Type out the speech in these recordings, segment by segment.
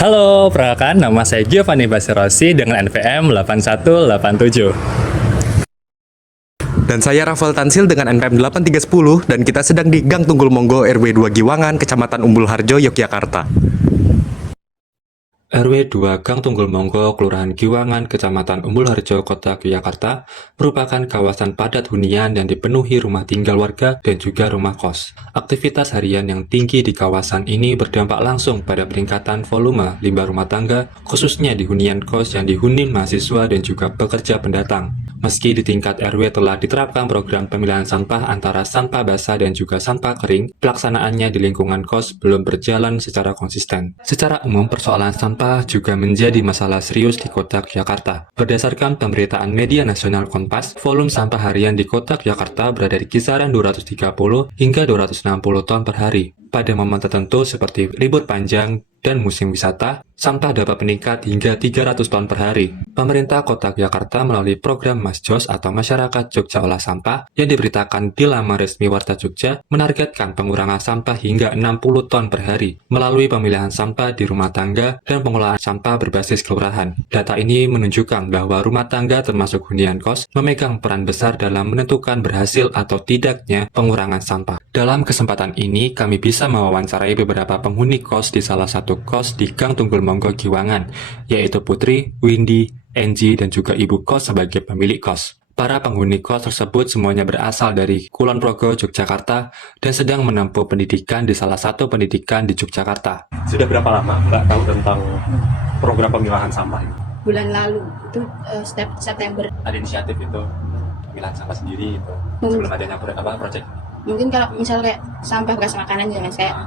Halo, perkenalkan nama saya Giovanni Basirosi dengan NPM 8187. Dan saya Rafael Tansil dengan NPM 8310 dan kita sedang di Gang Tunggul Monggo RW 2 Giwangan, Kecamatan Umbul Harjo, Yogyakarta. RW 2 Gang Tunggul Monggo, Kelurahan Giwangan, Kecamatan Umbul Harjo, Kota Yogyakarta, merupakan kawasan padat hunian yang dipenuhi rumah tinggal warga dan juga rumah kos. Aktivitas harian yang tinggi di kawasan ini berdampak langsung pada peningkatan volume limbah rumah tangga, khususnya di hunian kos yang dihuni mahasiswa dan juga pekerja pendatang. Meski di tingkat RW telah diterapkan program pemilahan sampah antara sampah basah dan juga sampah kering, pelaksanaannya di lingkungan kos belum berjalan secara konsisten. Secara umum, persoalan sampah juga menjadi masalah serius di Kota Yogyakarta. Berdasarkan pemberitaan media nasional Kompas, volume sampah harian di Kota Yogyakarta berada di kisaran 230 hingga 260 ton per hari. Pada momen tertentu seperti libur panjang dan musim wisata, sampah dapat meningkat hingga 300 ton per hari. Pemerintah Kota Yogyakarta melalui program Masjos atau Masyarakat Jogja Olah Sampah yang diberitakan di laman resmi Warta Jogja menargetkan pengurangan sampah hingga 60 ton per hari melalui pemilihan sampah di rumah tangga dan pengolahan sampah berbasis kelurahan. Data ini menunjukkan bahwa rumah tangga termasuk hunian kos memegang peran besar dalam menentukan berhasil atau tidaknya pengurangan sampah. Dalam kesempatan ini, kami bisa mewawancarai beberapa penghuni kos di salah satu kos di Gang Tunggul Monggo Giwangan, yaitu Putri, Windy, Enji, dan juga ibu kos sebagai pemilik kos. Para penghuni kos tersebut semuanya berasal dari Kulon Progo, Yogyakarta, dan sedang menempuh pendidikan di salah satu pendidikan di Yogyakarta. Sudah berapa lama Mbak tahu tentang program pemilahan sampah ini? Bulan lalu itu September. Ada inisiatif itu pemilahan sampah sendiri itu sebelum adanya proyek. Mungkin kalau misal kayak sampah bekas makanan ya mas, kayak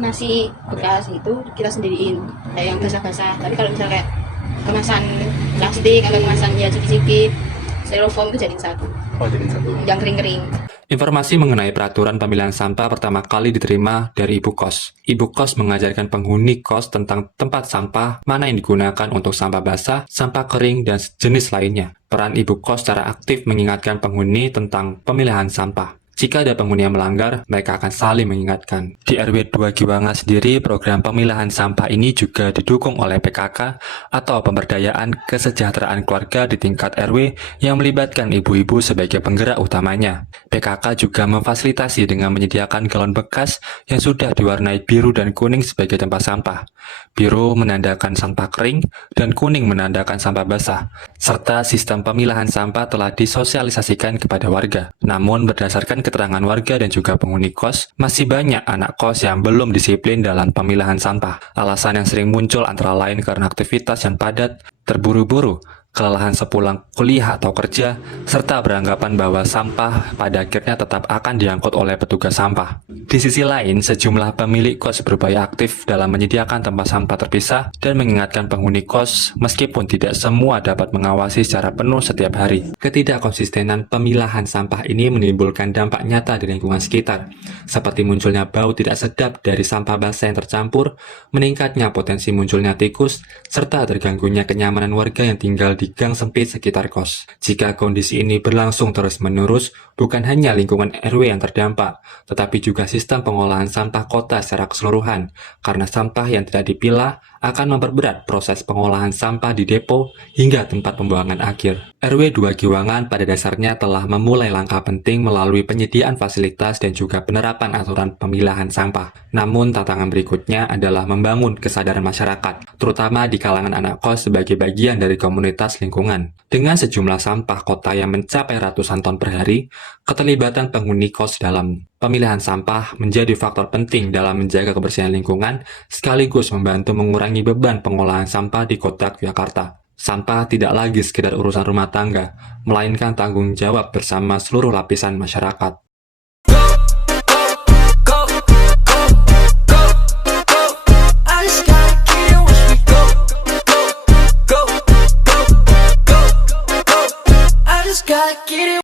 nasi bekas itu kita sendiriin kayak yang basah-basah. Tapi kalau misal kayak kemasan plastik atau kemasan ya ciki-ciki styrofoam itu jadi satu. Oh, jadi satu. Yang kering-kering. Informasi mengenai peraturan pemilihan sampah pertama kali diterima dari ibu kos. Ibu kos mengajarkan penghuni kos tentang tempat sampah, mana yang digunakan untuk sampah basah, sampah kering, dan jenis lainnya. Peran ibu kos secara aktif mengingatkan penghuni tentang pemilihan sampah. Jika ada penghuni yang melanggar, mereka akan saling mengingatkan. Di RW 2 Giwangan sendiri, program pemilahan sampah ini juga didukung oleh PKK atau Pemberdayaan Kesejahteraan Keluarga di tingkat RW yang melibatkan ibu-ibu sebagai penggerak utamanya. PKK juga memfasilitasi dengan menyediakan galon bekas yang sudah diwarnai biru dan kuning sebagai tempat sampah. Biru menandakan sampah kering dan kuning menandakan sampah basah. Serta sistem pemilahan sampah telah disosialisasikan kepada warga. Namun berdasarkan keterangan warga dan juga penghuni kos, masih banyak anak kos yang belum disiplin dalam pemilahan sampah. Alasan yang sering muncul antara lain karena aktivitas yang padat, terburu-buru, kelelahan sepulang kuliah atau kerja, serta beranggapan bahwa sampah pada akhirnya tetap akan diangkut oleh petugas sampah. Di sisi lain, sejumlah pemilik kos berupaya aktif dalam menyediakan tempat sampah terpisah dan mengingatkan penghuni kos meskipun tidak semua dapat mengawasi secara penuh setiap hari. Ketidakkonsistenan pemilahan sampah ini menimbulkan dampak nyata di lingkungan sekitar, seperti munculnya bau tidak sedap dari sampah basah yang tercampur, meningkatnya potensi munculnya tikus, serta terganggunya kenyamanan warga yang tinggal di gang sempit sekitar kos. Jika kondisi ini berlangsung terus-menerus, bukan hanya lingkungan RW yang terdampak, tetapi juga sistem pengolahan sampah kota secara keseluruhan, karena sampah yang tidak dipilah akan memperberat proses pengolahan sampah di depo hingga tempat pembuangan akhir. RW 2 Giwangan pada dasarnya telah memulai langkah penting melalui penyediaan fasilitas dan juga penerapan aturan pemilahan sampah. Namun tantangan berikutnya adalah membangun kesadaran masyarakat, terutama di kalangan anak kos sebagai bagian dari komunitas lingkungan. Dengan sejumlah sampah kota yang mencapai ratusan ton per hari, keterlibatan penghuni kos dalam pemilihan sampah menjadi faktor penting dalam menjaga kebersihan lingkungan sekaligus membantu mengurangi beban pengolahan sampah di Kota Yogyakarta. Sampah tidak lagi sekedar urusan rumah tangga, melainkan tanggung jawab bersama seluruh lapisan masyarakat.